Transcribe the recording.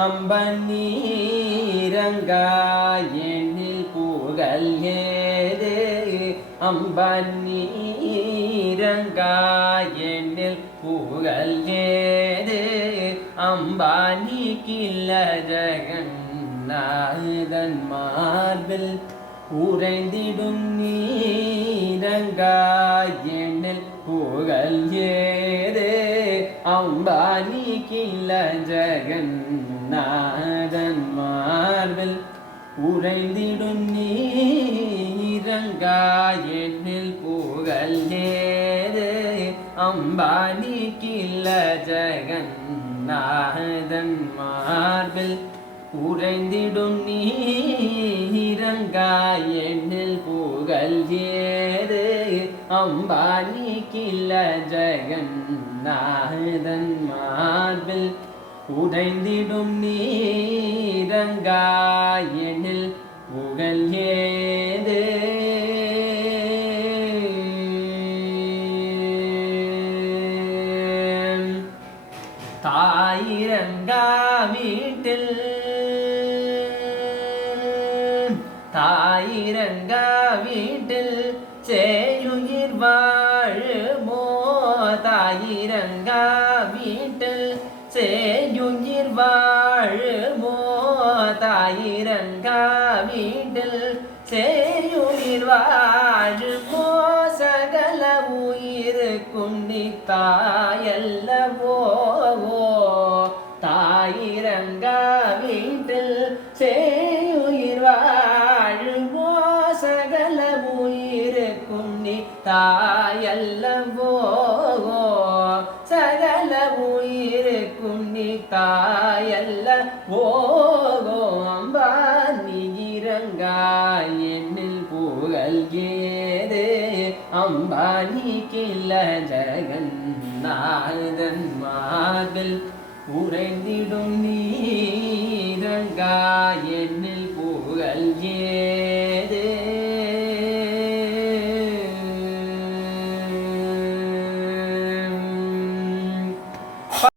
அம்பநீரங்காயெண்ணில் புகழ் ஏது அம்பநீரங்காயெண்ணில் புகழ் ஏது அம்பானி கில்ல ஜெகநாதன் மார்பில் உறைந்திடும் நீரங்காயெண்ணில் புகழ் ஏது அம்பானி கில்ல ஜெகநாதன் மார்பில் உறைந்திடும் நீரங்காயெண்ணில் புகழ் ஏது அம்பானி கில்ல ஜெகநாதன் மார்பில் உறைந்திடும் நீரங்காயெண்ணில் புகழ் ஏது அம்பானி கில்ல ஜெகநாதன் மார்பில் உறைந்திடும் நீரங்காயெண்ணில் புகழ் ஏது தாயிரங்கா வீட்டில் தாயிரங்கா வீட்டில் சேயுயிர் வாழுமோ தாயிரங்கா வீட்டில் சேயுயிர் வாழுமோ தாயிரங்கா வீட்டில் சேயுயிர் வாழுமோ சகல உயிருக்கும் நீ தாயல்லவோ தாயிரங்கா வீட்டில் சேயுயிர் வாழுமோ சகல உயிருக்கும் நீ தாயல்லவோ சகல உயிருக்கும் நீ தாயல்லவோ அம்பானிரங்காயெண்ணில் புகழ் ஏது அம்பானி கில்ல ஜெகநாதன் மார்பில் உறைந்திடும் நீரங்காயெண்ணில்